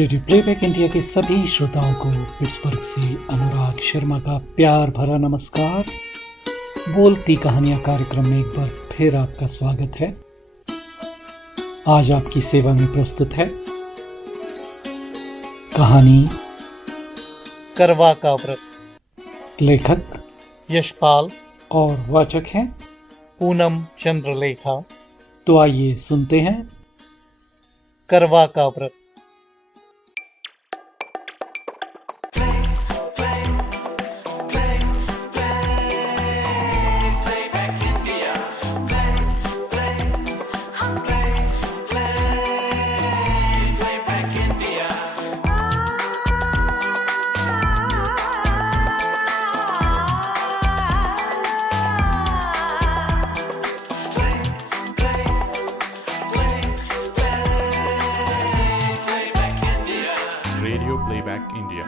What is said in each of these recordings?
Radio playback India के सभी श्रोताओं को पिट्सबर्ग से अनुराग शर्मा का प्यार भरा नमस्कार। बोलती कहानियां कार्यक्रम में एक बार फिर आपका स्वागत है। आज आपकी सेवा में प्रस्तुत है कहानी करवा का व्रत। लेखक यशपाल और वाचक हैं पूनम चंद्रलेखा। तो आइए सुनते हैं करवा का व्रत। Radio playback India.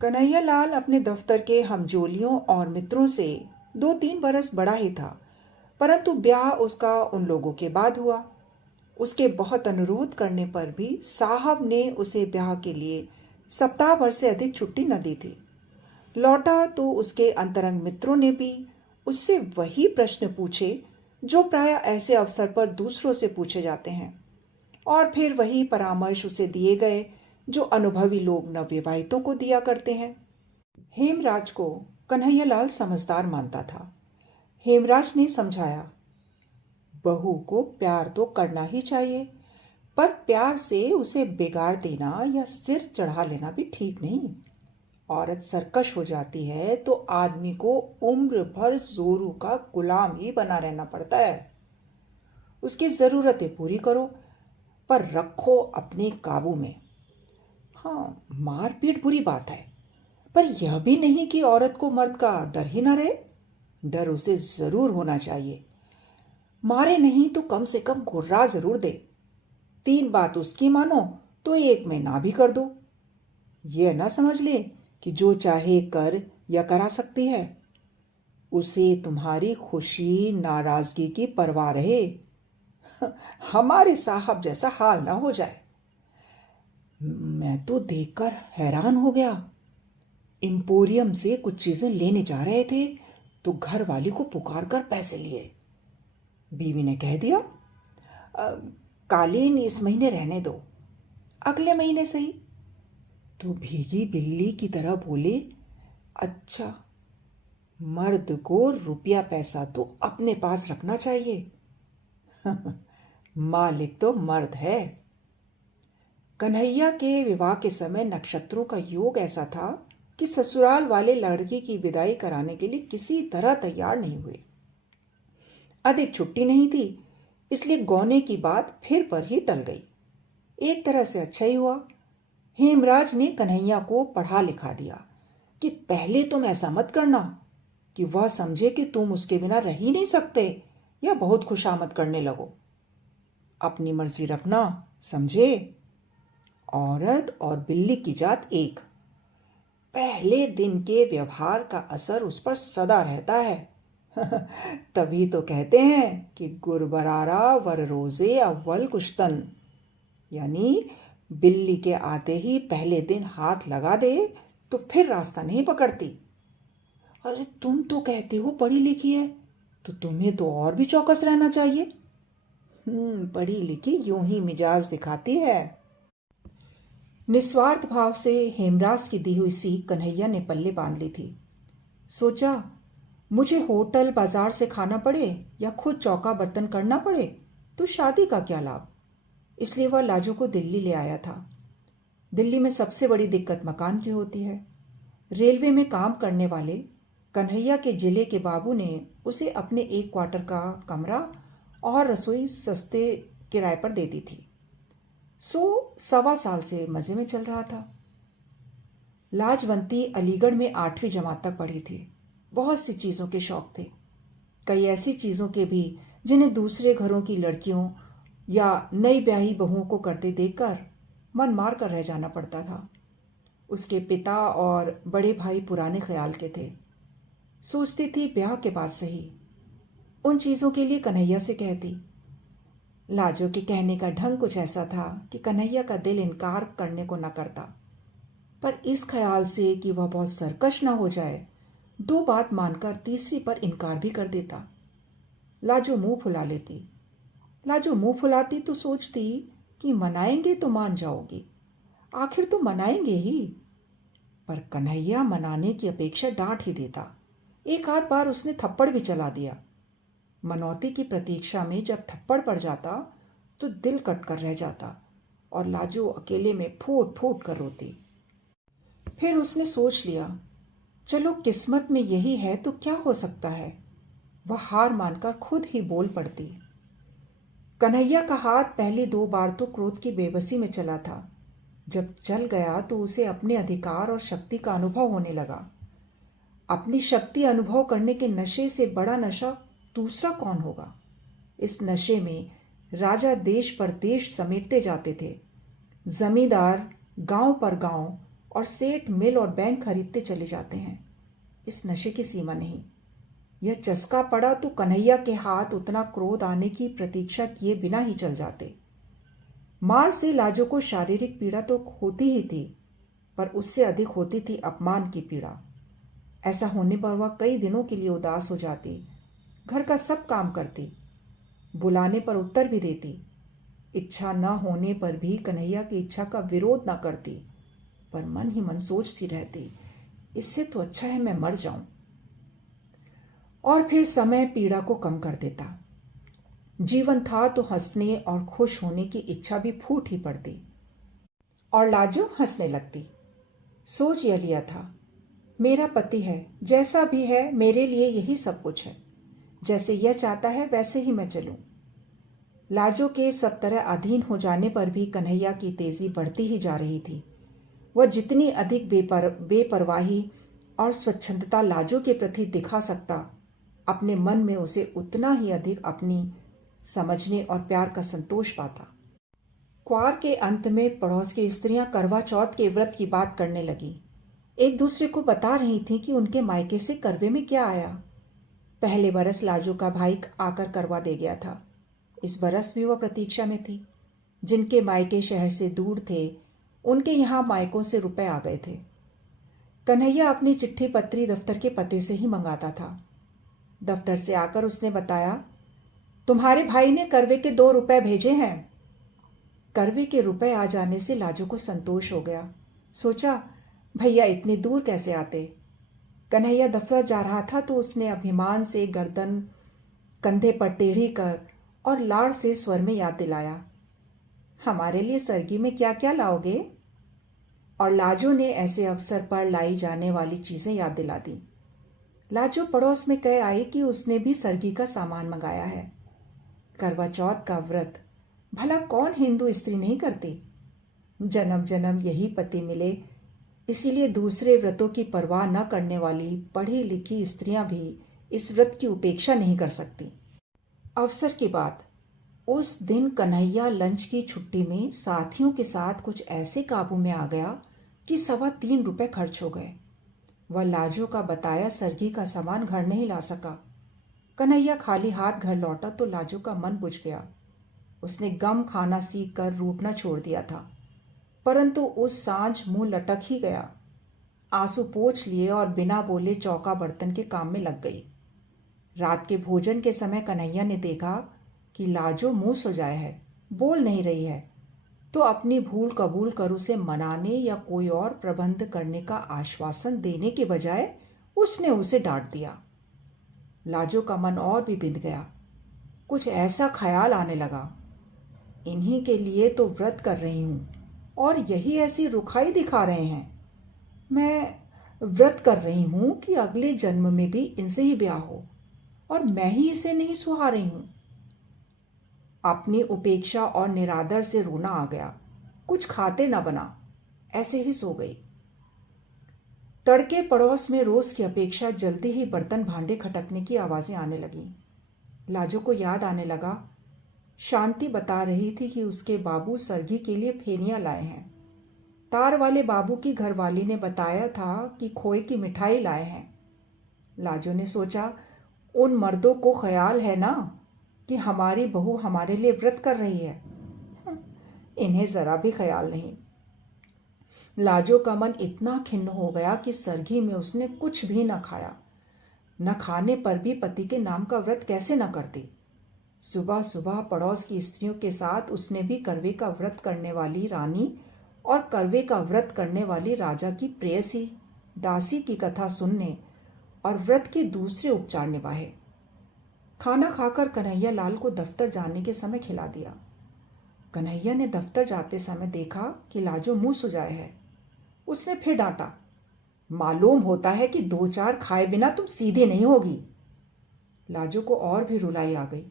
कन्हैयालाल अपने दफ्तर के हमजोलियों और मित्रों से 2-3 बरस बड़ा ही था, परंतु ब्याह उसका उन लोगों के बाद हुआ। उसके बहुत अनुरोध करने पर भी साहब ने उसे ब्याह के लिए सप्ताह भर से अधिक छुट्टी न दी थी। लौटा तो उसके अंतरंग मित्रों ने भी उससे वही प्रश्न पूछे जो प्राय ऐसे अवसर पर दूसरों से पूछे जाते हैं, और फिर वही परामर्श उसे दिए गए जो अनुभवी लोग नवविवाहितों को दिया करते हैं। हेमराज को कन्हैयालाल समझदार मानता था। हेमराज ने समझाया, बहू को प्यार तो करना ही चाहिए, पर प्यार से उसे बिगाड़ देना या सिर चढ़ा लेना भी ठीक नहीं। औरत सरकश हो जाती है तो आदमी को उम्र भर जोरू का गुलाम ही बना रहना पड़ता है। उसकी ज़रूरतें पूरी करो, पर रखो अपने काबू में। हाँ, मारपीट बुरी बात है, पर यह भी नहीं कि औरत को मर्द का डर ही ना रहे। डर उसे जरूर होना चाहिए। मारे नहीं तो कम से कम घुर्रा जरूर दे। 3 बात उसकी मानो तो 1 में ना भी कर दो। यह ना समझ ले कि जो चाहे कर या करा सकती है। उसे तुम्हारी खुशी नाराजगी की परवाह रहे, हमारे साहब जैसा हाल ना हो जाए। मैं तो देखकर हैरान हो गया। एम्पोरियम से कुछ चीजें लेने जा रहे थे तो घर वाली को पुकार कर पैसे लिए। बीवी ने कह दिया, कालीन इस महीने रहने दो, अगले महीने सही। तो भीगी बिल्ली की तरह बोले, अच्छा, मर्द को रुपया पैसा तो अपने पास रखना चाहिए। मालिक तो मर्द है। कन्हैया के विवाह के समय नक्षत्रों का योग ऐसा था कि ससुराल वाले लड़की की विदाई कराने के लिए किसी तरह तैयार नहीं हुए। अधिक छुट्टी नहीं थी, इसलिए गौने की बात फिर पर ही टल गई। एक तरह से अच्छा ही हुआ। हेमराज ने कन्हैया को पढ़ा लिखा दिया कि पहले तुम ऐसा मत करना कि वह समझे कि तुम उसके बिना रह ही नहीं सकते या बहुत खुशामद करने लगो। अपनी मर्जी रखना, समझे? औरत और बिल्ली की जात एक। पहले दिन के व्यवहार का असर उस पर सदा रहता है। तभी तो कहते हैं कि गुरबरारा वर रोजे अव्वल कुश्तन, यानी बिल्ली के आते ही पहले दिन हाथ लगा दे तो फिर रास्ता नहीं पकड़ती। अरे तुम तो कहते हो पढ़ी लिखी है, तो तुम्हें तो और भी चौकस रहना चाहिए। पढ़ी लिखी यूं ही मिजाज दिखाती है। निस्वार्थ भाव से हेमराज की दी हुई सीख कन्हैया ने पल्ले बांध ली थी। सोचा, मुझे होटल बाजार से खाना पड़े या खुद चौका बर्तन करना पड़े तो शादी का क्या लाभ। इसलिए वह लाजू को दिल्ली ले आया था। दिल्ली में सबसे बड़ी दिक्कत मकान की होती है। रेलवे में काम करने वाले कन्हैया के जिले के बाबू ने उसे अपने 1 क्वार्टर का कमरा और रसोई सस्ते किराए पर दे दी थी। सो 1.25 साल से मजे में चल रहा था। लाजवंती अलीगढ़ में 8वीं जमात तक पढ़ी थी। बहुत सी चीज़ों के शौक थे, कई ऐसी चीज़ों के भी जिन्हें दूसरे घरों की लड़कियों या नई ब्याही बहुओं को करते देखकर मन मार कर रह जाना पड़ता था। उसके पिता और बड़े भाई पुराने ख्याल के थे। सोचती थी ब्याह के बाद सही उन चीज़ों के लिए कन्हैया से कहती, लाजो के कहने का ढंग कुछ ऐसा था कि कन्हैया का दिल इनकार करने को न करता, पर इस ख्याल से कि वह बहुत सरकश न हो जाए, दो बात मानकर तीसरी पर इनकार भी कर देता। लाजो मुंह फुला लेती। लाजो मुंह फुलाती तो सोचती कि मनाएंगे तो मान जाओगी, आखिर तो मनाएंगे ही। पर कन्हैया मनाने की अपेक्षा डांट ही देता। एक आध बार उसने थप्पड़ भी चला दिया। मनौती की प्रतीक्षा में जब थप्पड़ पड़ जाता तो दिल कट कर रह जाता और लाजो अकेले में फूट फूट कर रोती। फिर उसने सोच लिया, चलो किस्मत में यही है तो क्या हो सकता है। वह हार मानकर खुद ही बोल पड़ती। कन्हैया का हाथ पहली दो बार तो क्रोध की बेबसी में चला था। जब चल गया तो उसे अपने अधिकार और शक्ति का अनुभव होने लगा। अपनी शक्ति अनुभव करने के नशे से बड़ा नशा दूसरा कौन होगा। इस नशे में राजा देश पर देश समेटते जाते थे, जमींदार गांव पर गांव और सेठ मिल और बैंक खरीदते चले जाते हैं। इस नशे की सीमा नहीं। यह चस्का पड़ा तो कन्हैया के हाथ उतना क्रोध आने की प्रतीक्षा किए बिना ही चल जाते। मार से लाजो को शारीरिक पीड़ा तो होती ही थी, पर उससे अधिक होती थी अपमान की पीड़ा। ऐसा होने पर वह कई दिनों के लिए उदास हो जाती, घर का सब काम करती, बुलाने पर उत्तर भी देती, इच्छा न होने पर भी कन्हैया की इच्छा का विरोध न करती, पर मन ही मन सोचती रहती, इससे तो अच्छा है मैं मर जाऊं। और फिर समय पीड़ा को कम कर देता। जीवन था तो हंसने और खुश होने की इच्छा भी फूट ही पड़ती और लाजो हंसने लगती। सोच यह लिया था, मेरा पति है, जैसा भी है मेरे लिए यही सब कुछ है, जैसे यह चाहता है वैसे ही मैं चलूं। लाजो के सब तरह अधीन हो जाने पर भी कन्हैया की तेजी बढ़ती ही जा रही थी। वह जितनी अधिक बेपरवाही और स्वच्छंदता लाजो के प्रति दिखा सकता, अपने मन में उसे उतना ही अधिक अपनी समझने और प्यार का संतोष पाता। क्वार के अंत में पड़ोस की स्त्रियां करवा चौथ के व्रत की बात करने लगी। एक दूसरे को बता रही थी कि उनके मायके से करवे में क्या आया। पहले बरस लाजो का भाई आकर करवा दे गया था। इस बरस भी वह प्रतीक्षा में थी। जिनके मायके शहर से दूर थे, उनके यहाँ मायकों से रुपए आ गए थे। कन्हैया अपनी चिट्ठी पत्री दफ्तर के पते से ही मंगाता था। दफ्तर से आकर उसने बताया, तुम्हारे भाई ने करवे के 2 रुपए भेजे हैं। करवे के रुपए आ जाने से लाजो को संतोष हो गया। सोचा, भैया इतनी दूर कैसे आते। कन्हैया दफ्तर जा रहा था तो उसने अभिमान से गर्दन कंधे पर टेढ़ी कर और लाड़ से स्वर में याद दिलाया, हमारे लिए सरगी में क्या क्या लाओगे। और लाजो ने ऐसे अवसर पर लाई जाने वाली चीजें याद दिला दी। लाजो पड़ोस में कह आई कि उसने भी सरगी का सामान मंगाया है। करवा चौथ का व्रत भला कौन हिंदू स्त्री नहीं करती। जन्म जन्म यही पति मिले, इसीलिए दूसरे व्रतों की परवाह न करने वाली पढ़ी लिखी स्त्रियां भी इस व्रत की उपेक्षा नहीं कर सकती। अवसर की बात, उस दिन कन्हैया लंच की छुट्टी में साथियों के साथ कुछ ऐसे काबू में आ गया कि 3.25 रुपए खर्च हो गए। वह लाजो का बताया सरगी का सामान घर नहीं ला सका। कन्हैया खाली हाथ घर लौटा तो लाजो का मन बुझ गया। उसने गम खाना सीख कर रूठना छोड़ दिया था, परंतु उस सांझ मुंह लटक ही गया। आंसू पोंछ लिए और बिना बोले चौका बर्तन के काम में लग गई। रात के भोजन के समय कन्हैया ने देखा कि लाजो मुंह सुजाए है, बोल नहीं रही है, तो अपनी भूल कबूल कर उसे मनाने या कोई और प्रबंध करने का आश्वासन देने के बजाय उसने उसे डांट दिया। लाजो का मन और भी बिंध गया। कुछ ऐसा ख्याल आने लगा, इन्हीं के लिए तो व्रत कर रही हूं और यही ऐसी रुखाई दिखा रहे हैं। मैं व्रत कर रही हूं कि अगले जन्म में भी इनसे ही ब्याह हो और मैं ही इसे नहीं सुहा रही हूं। अपनी उपेक्षा और निरादर से रोना आ गया। कुछ खाते न बना, ऐसे ही सो गई। तड़के पड़ोस में रोज की अपेक्षा जल्दी ही बर्तन भांडे खटकने की आवाजें आने लगी। लाजो को याद आने लगा, शांति बता रही थी कि उसके बाबू सरगी के लिए फेनियां लाए हैं। तार वाले बाबू की घरवाली ने बताया था कि खोए की मिठाई लाए हैं। लाजो ने सोचा, उन मर्दों को ख्याल है ना कि हमारी बहू हमारे लिए व्रत कर रही है। इन्हें जरा भी ख्याल नहीं। लाजो का मन इतना खिन्न हो गया कि सरगी में उसने कुछ भी न खाया। न खाने पर भी पति के नाम का व्रत कैसे न करती। सुबह सुबह पड़ोस की स्त्रियों के साथ उसने भी करवे का व्रत करने वाली रानी और करवे का व्रत करने वाली राजा की प्रेयसी दासी की कथा सुनने और व्रत के दूसरे उपचार निभाए। खाना खाकर कन्हैया लाल को दफ्तर जाने के समय खिला दिया। कन्हैया ने दफ्तर जाते समय देखा कि लाजो मुंह सुजाए है। उसने फिर डांटा, मालूम होता है कि 2-4 खाए बिना तुम सीधी नहीं होगी। लाजो को और भी रुलाई आ गई।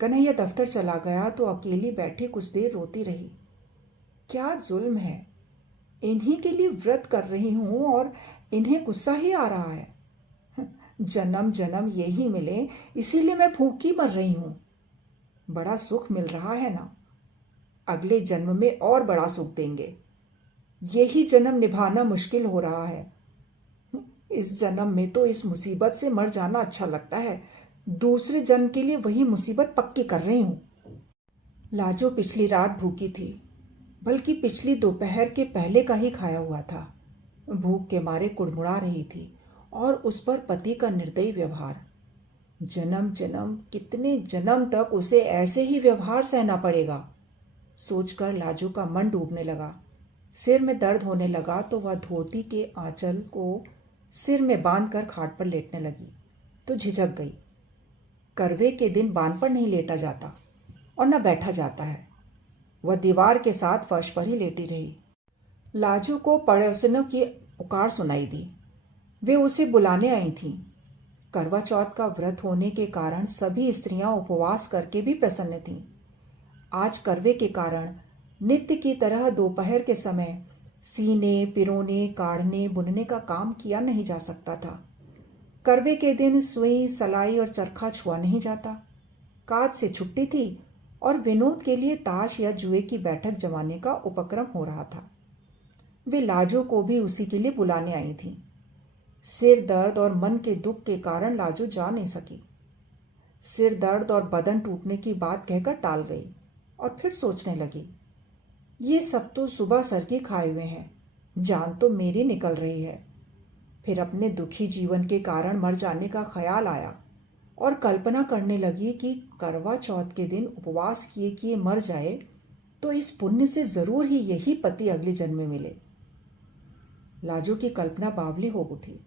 कन्हैया दफ्तर चला गया तो अकेली बैठी कुछ देर रोती रही। क्या जुल्म है, इन्हीं के लिए व्रत कर रही हूं और इन्हें गुस्सा ही आ रहा है। जन्म जन्म यही मिले इसीलिए मैं भूखी मर रही हूं। बड़ा सुख मिल रहा है ना, अगले जन्म में और बड़ा सुख देंगे। यही जन्म निभाना मुश्किल हो रहा है। इस जन्म में तो इस मुसीबत से मर जाना अच्छा लगता है, दूसरे जन्म के लिए वही मुसीबत पक्की कर रही हूं। लाजो पिछली रात भूखी थी, बल्कि पिछली दोपहर के पहले का ही खाया हुआ था। भूख के मारे कुड़मुड़ा रही थी और उस पर पति का निर्दयी व्यवहार। जन्म जन्म कितने जन्म तक उसे ऐसे ही व्यवहार सहना पड़ेगा, सोचकर लाजो का मन डूबने लगा। सिर में दर्द होने लगा तो वह धोती के आंचल को सिर में बांधकर खाट पर लेटने लगी तो झिझक गई। करवे के दिन बांध पर नहीं लेटा जाता और न बैठा जाता है। वह दीवार के साथ फर्श पर ही लेटी रही। लाजो को पड़ोसिनों की पुकार सुनाई दी। वे उसे बुलाने आई थीं। करवा चौथ का व्रत होने के कारण सभी स्त्रियां उपवास करके भी प्रसन्न थीं। आज करवे के कारण नित्य की तरह दोपहर के समय सीने, पिरोने, काढ़ने, बुनने का काम किया नहीं जा सकता था। करवे के दिन सुई, सलाई और चरखा छुआ नहीं जाता। काज से छुट्टी थी और विनोद के लिए ताश या जुए की बैठक जमाने का उपक्रम हो रहा था। वे लाजो को भी उसी के लिए बुलाने आई थीं। सिर दर्द और मन के दुख के कारण लाजो जा नहीं सकी। सिर दर्द और बदन टूटने की बात कहकर टाल गई और फिर सोचने लगी, ये सब तो सुबह सर के खाए हुए हैं, जान तो मेरी निकल रही है। फिर अपने दुखी जीवन के कारण मर जाने का ख्याल आया और कल्पना करने लगी कि करवा चौथ के दिन उपवास किए किए मर जाए तो इस पुण्य से जरूर ही यही पति अगले जन्म में मिले। लाजो की कल्पना बावली हो उठी।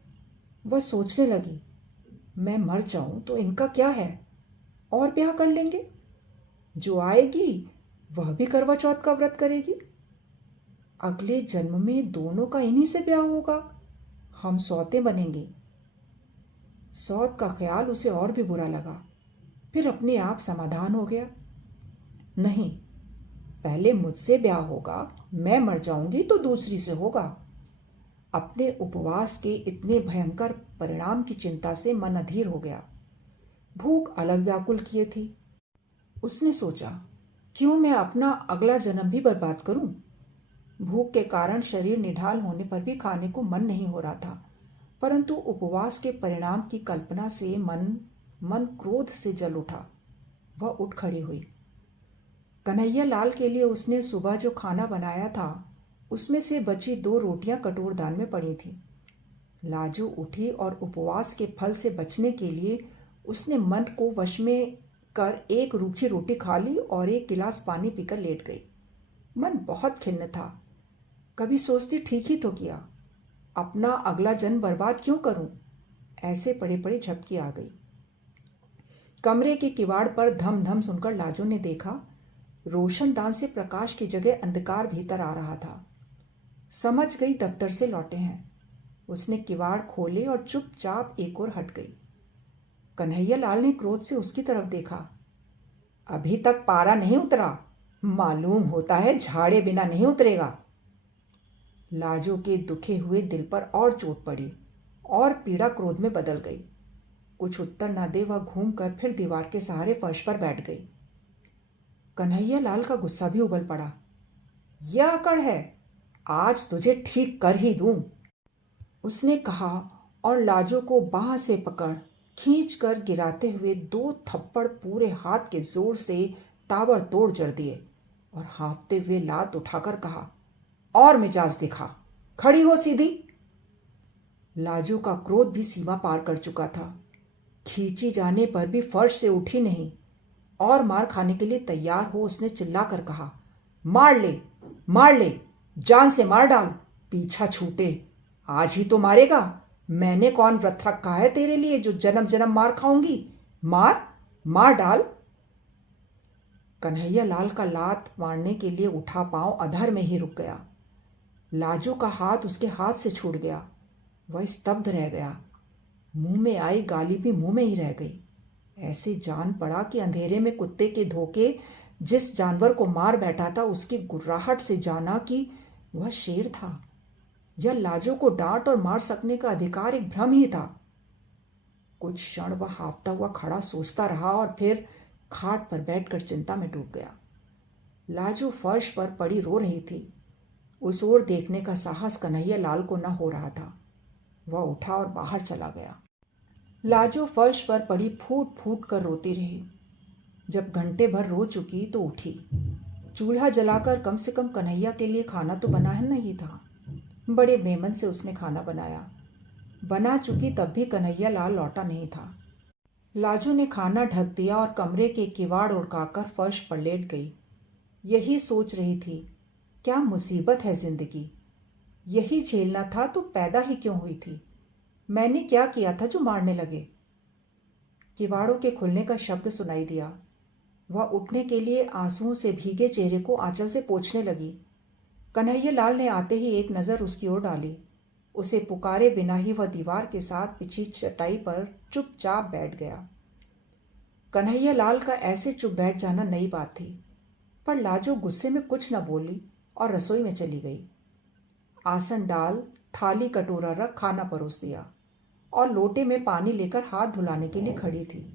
वह सोचने लगी, मैं मर जाऊं तो इनका क्या है, और ब्याह कर लेंगे। जो आएगी वह भी करवा चौथ का व्रत करेगी। अगले जन्म में दोनों का इन्हीं से ब्याह होगा। हम सौतें बनेंगे। सौत का ख्याल उसे और भी बुरा लगा। फिर अपने आप समाधान हो गया, नहीं, पहले मुझसे ब्याह होगा, मैं मर जाऊंगी तो दूसरी से होगा। अपने उपवास के इतने भयंकर परिणाम की चिंता से मन अधीर हो गया। भूख अलग व्याकुल किए थी। उसने सोचा, क्यों मैं अपना अगला जन्म भी बर्बाद करूं। भूख के कारण शरीर निढाल होने पर भी खाने को मन नहीं हो रहा था, परंतु उपवास के परिणाम की कल्पना से मन क्रोध से जल उठा। वह उठ खड़ी हुई। कन्हैया लाल के लिए उसने सुबह जो खाना बनाया था उसमें से बची 2 रोटियां कटोरदान में पड़ी थी। लाजो उठी और उपवास के फल से बचने के लिए उसने मन को वश में कर 1 रूखी रोटी खा ली और 1 गिलास पानी पीकर लेट गई। मन बहुत खिन्न था। कभी सोचती ठीक ही तो किया, अपना अगला जन्म बर्बाद क्यों करूं। ऐसे पड़े पड़े झपकी आ गई। कमरे के किवाड़ पर धम धम सुनकर लाजो ने देखा, रोशनदान से प्रकाश की जगह अंधकार भीतर आ रहा था। समझ गई दफ्तर से लौटे हैं। उसने किवाड़ खोले और चुपचाप एक ओर हट गई। कन्हैया लाल ने क्रोध से उसकी तरफ देखा। अभी तक पारा नहीं उतरा, मालूम होता है झाड़े बिना नहीं उतरेगा। लाजो के दुखे हुए दिल पर और चोट पड़ी और पीड़ा क्रोध में बदल गई। कुछ उत्तर न दे वह घूमकर फिर दीवार के सहारे फर्श पर बैठ गई। कन्हैया लाल का गुस्सा भी उबल पड़ा। यह अकड़ है, आज तुझे ठीक कर ही दूं, उसने कहा और लाजो को बाह से पकड़ खींच कर गिराते हुए 2 थप्पड़ पूरे हाथ के जोर से ताबड़तोड़ जड़ दिए और हाँफते हुए लात उठाकर कहा, और मिजाज दिखा, खड़ी हो सीधी। लाजो का क्रोध भी सीमा पार कर चुका था। खींची जाने पर भी फर्श से उठी नहीं और मार खाने के लिए तैयार हो उसने चिल्लाकर कहा, मार ले, जान से मार डाल, पीछा छूटे। आज ही तो मारेगा। मैंने कौन व्रत रखा है तेरे लिए जो जन्म जन्म मार खाऊंगी। मार डाल। कन्हैया लाल का लात मारने के लिए उठा पांव अधर में ही रुक गया। लाजो का हाथ उसके हाथ से छूट गया। वह स्तब्ध रह गया। मुंह में आई गाली भी मुंह में ही रह गई। ऐसे जान पड़ा कि अंधेरे में कुत्ते के धोखे जिस जानवर को मार बैठा था उसकी गुर्राहट से जाना कि वह शेर था। यह लाजो को डांट और मार सकने का अधिकार एक भ्रम ही था। कुछ क्षण वह हाफता हुआ खड़ा सोचता रहा और फिर खाट पर बैठकर चिंता में डूब गया। लाजो फर्श पर पड़ी रो रही थी। उस ओर देखने का साहस कन्हैया लाल को न हो रहा था। वह उठा और बाहर चला गया। लाजो फर्श पर पड़ी फूट फूट कर रोती रही। जब घंटे भर रो चुकी तो उठी। चूल्हा जलाकर कम से कम कन्हैया के लिए खाना तो बना नहीं था। बड़े मेमन से उसने खाना बनाया। बना चुकी तब भी कन्हैया लाल लौटा नहीं था। लाजो ने खाना ढक दिया और कमरे के किवाड़ उड़काकर फर्श पर लेट गई। यही सोच रही थी, क्या मुसीबत है जिंदगी। यही झेलना था तो पैदा ही क्यों हुई थी। मैंने क्या किया था जो मारने लगे। किवाड़ों के खुलने का शब्द सुनाई दिया। वह उठने के लिए आंसुओं से भीगे चेहरे को आंचल से पोंछने लगी। कन्हैया लाल ने आते ही एक नज़र उसकी ओर डाली। उसे पुकारे बिना ही वह दीवार के साथ पिछी चटाई पर चुपचाप बैठ गया। कन्हैया लाल का ऐसे चुप बैठ जाना नई बात थी, पर लाजो गुस्से में कुछ न बोली और रसोई में चली गई। आसन डाल, थाली कटोरा रख, खाना परोस दिया और लोटे में पानी लेकर हाथ धुलाने के लिए खड़ी थी।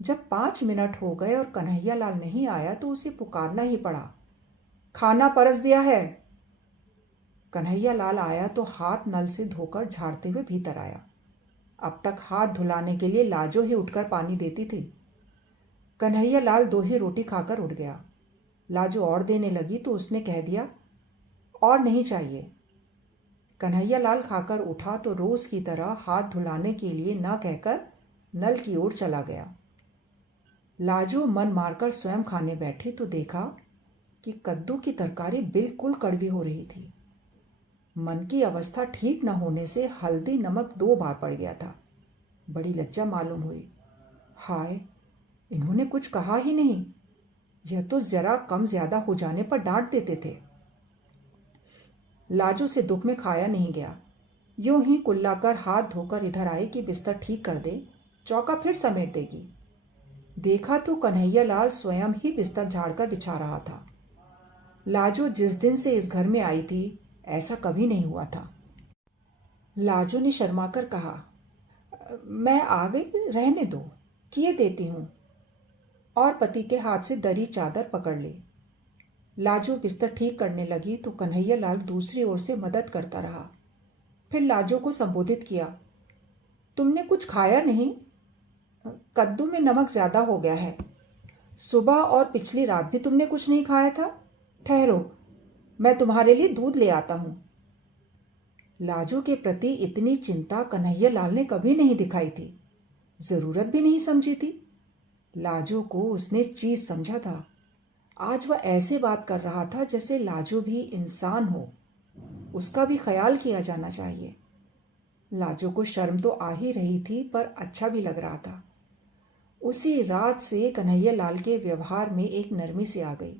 जब 5 मिनट हो गए और कन्हैया लाल नहीं आया तो उसे पुकारना ही पड़ा, खाना परस दिया है। कन्हैया लाल आया तो हाथ नल से धोकर झाड़ते हुए भीतर आया। अब तक हाथ धुलाने के लिए लाजो ही उठकर पानी देती थी। कन्हैया लाल 2 ही रोटी खाकर उठ गया। लाजो और देने लगी तो उसने कह दिया, और नहीं चाहिए। कन्हैया लाल खाकर उठा तो रोज की तरह हाथ धुलाने के लिए न कहकर नल की ओर चला गया। लाजो मन मारकर स्वयं खाने बैठी तो देखा कि कद्दू की तरकारी बिल्कुल कड़वी हो रही थी। मन की अवस्था ठीक न होने से हल्दी नमक 2 बार पड़ गया था। बड़ी लज्जा मालूम हुई। हाय, इन्होंने कुछ कहा ही नहीं। यह तो जरा कम ज्यादा हो जाने पर डांट देते थे। लाजो से दुख में खाया नहीं गया। यूं ही कुल्लाकर हाथ धोकर इधर आई कि बिस्तर ठीक कर दे, चौका फिर समेट देगी। देखा तो कन्हैया लाल स्वयं ही बिस्तर झाड़कर बिछा रहा था। लाजो जिस दिन से इस घर में आई थी ऐसा कभी नहीं हुआ था। लाजो ने शर्माकर कहा, मैं आ गई, रहने दो, किए देती हूँ, और पति के हाथ से दरी चादर पकड़ ली। लाजो बिस्तर ठीक करने लगी तो कन्हैया लाल दूसरी ओर से मदद करता रहा। फिर लाजो को संबोधित किया, तुमने कुछ खाया नहीं? कद्दू में नमक ज़्यादा हो गया है। सुबह और पिछली रात भी तुमने कुछ नहीं खाया था। ठहरो, मैं तुम्हारे लिए दूध ले आता हूँ। लाजो के प्रति इतनी चिंता कन्हैया लाल ने कभी नहीं दिखाई थी, ज़रूरत भी नहीं समझी थी। लाजो को उसने चीज़ समझा था। आज वह ऐसे बात कर रहा था जैसे लाजो भी इंसान हो, उसका भी ख्याल किया जाना चाहिए। लाजो को शर्म तो आ ही रही थी पर अच्छा भी लग रहा था। उसी रात से कन्हैया लाल के व्यवहार में एक नरमी से आ गई।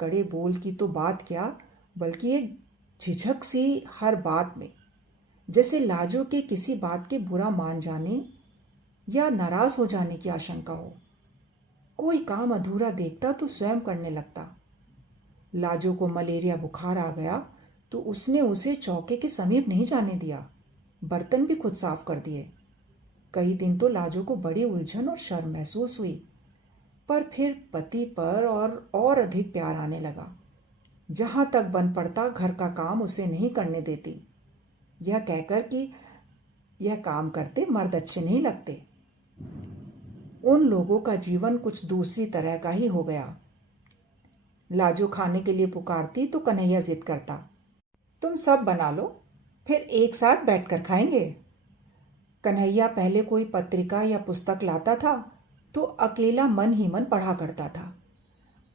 कड़े बोल की तो बात क्या, बल्कि एक झिझक सी हर बात में, जैसे लाजो के किसी बात के बुरा मान जाने या नाराज हो जाने की आशंका हो। कोई काम अधूरा देखता तो स्वयं करने लगता। लाजो को मलेरिया बुखार आ गया तो उसने उसे चौके के समीप नहीं जाने दिया, बर्तन भी खुद साफ कर दिए। कई दिन तो लाजो को बड़ी उलझन और शर्म महसूस हुई, पर फिर पति पर और अधिक प्यार आने लगा। जहाँ तक बन पड़ता घर का काम उसे नहीं करने देती, यह कहकर कि यह काम करते मर्द अच्छे नहीं लगते। उन लोगों का जीवन कुछ दूसरी तरह का ही हो गया। लाजो खाने के लिए पुकारती तो कन्हैया जिद करता, तुम सब बना लो, फिर एक साथ बैठकर खाएंगे। कन्हैया पहले कोई पत्रिका या पुस्तक लाता था तो अकेला मन ही मन पढ़ा करता था।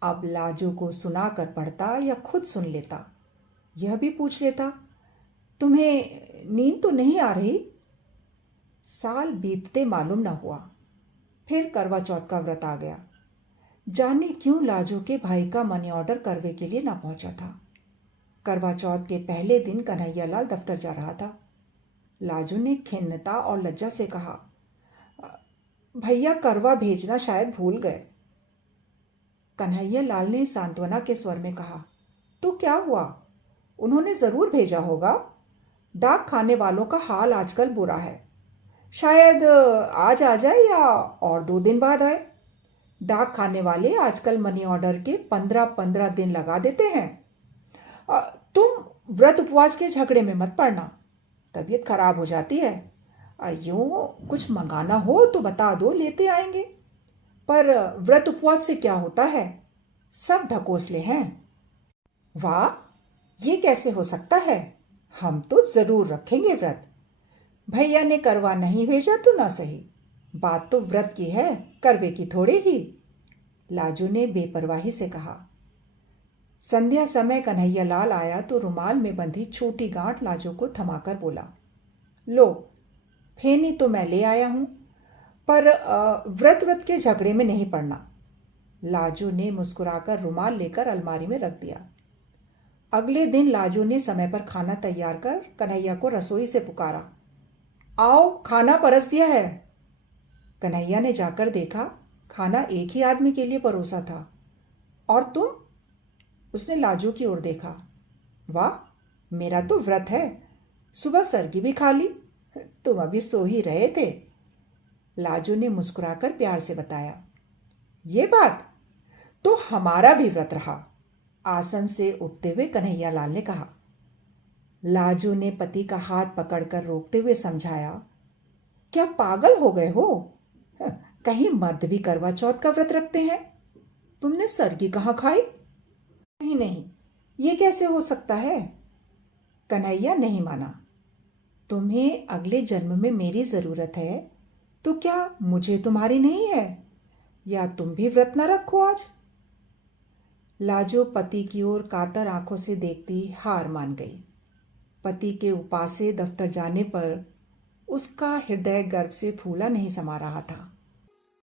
अब लाजो को सुना कर पढ़ता या खुद सुन लेता। यह भी पूछ लेता, तुम्हें नींद तो नहीं आ रही? साल बीतते मालूम न हुआ। फिर करवा चौथ का व्रत आ गया। जाने क्यों लाजो के भाई का मनी ऑर्डर करवे के लिए ना पहुंचा था। करवा चौथ के पहले दिन कन्हैया लाल दफ्तर जा रहा था। लाजो ने खिन्नता और लज्जा से कहा, भैया करवा भेजना शायद भूल गए। कन्हैया लाल ने सांत्वना के स्वर में कहा, तो क्या हुआ, उन्होंने जरूर भेजा होगा। डाक खाने वालों का हाल आजकल बुरा है, शायद आज आ जाए या और 2 दिन बाद आए। डाक खाने वाले आजकल मनी ऑर्डर के 15-15 दिन लगा देते हैं। तुम व्रत उपवास के झगड़े में मत पड़ना, तबीयत खराब हो जाती है। यूं कुछ मंगाना हो तो बता दो, लेते आएंगे। पर व्रत उपवास से क्या होता है, सब ढकोसले हैं। वाह, ये कैसे हो सकता है, हम तो जरूर रखेंगे व्रत। भैया ने करवा नहीं भेजा तो ना सही, बात तो व्रत की है, करवे की थोड़े ही। लाजो ने बेपरवाही से कहा। संध्या समय कन्हैया लाल आया तो रुमाल में बंधी छोटी गांठ लाजो को थमाकर बोला, लो फेनी तो मैं ले आया हूं, पर व्रत के झगड़े में नहीं पड़ना। लाजो ने मुस्कुराकर रुमाल लेकर अलमारी में रख दिया। अगले दिन लाजो ने समय पर खाना तैयार कर कन्हैया को रसोई से पुकारा, आओ खाना परस दिया है। कन्हैया ने जाकर देखा, खाना एक ही आदमी के लिए परोसा था। और तुम? उसने लाजो की ओर देखा। वाह, मेरा तो व्रत है, सुबह सरगी भी खा ली, तुम अभी सो ही रहे थे। लाजो ने मुस्कुराकर प्यार से बताया। ये बात तो हमारा भी व्रत रहा, आसन से उठते हुए कन्हैया लाल ने कहा। लाजो ने पति का हाथ पकड़कर रोकते हुए समझाया, क्या पागल हो गए हो, कहीं मर्द भी करवा चौथ का व्रत रखते हैं? तुमने सरगी कहाँ खाई? नहीं नहीं, ये कैसे हो सकता है? कन्हैया नहीं माना। तुम्हें अगले जन्म में मेरी जरूरत है तो क्या मुझे तुम्हारी नहीं है, या तुम भी व्रत न रखो आज? लाजो पति की ओर कातर आंखों से देखती हार मान गई। पति के उपासे दफ्तर जाने पर उसका हृदय गर्व से फूला नहीं समा रहा था।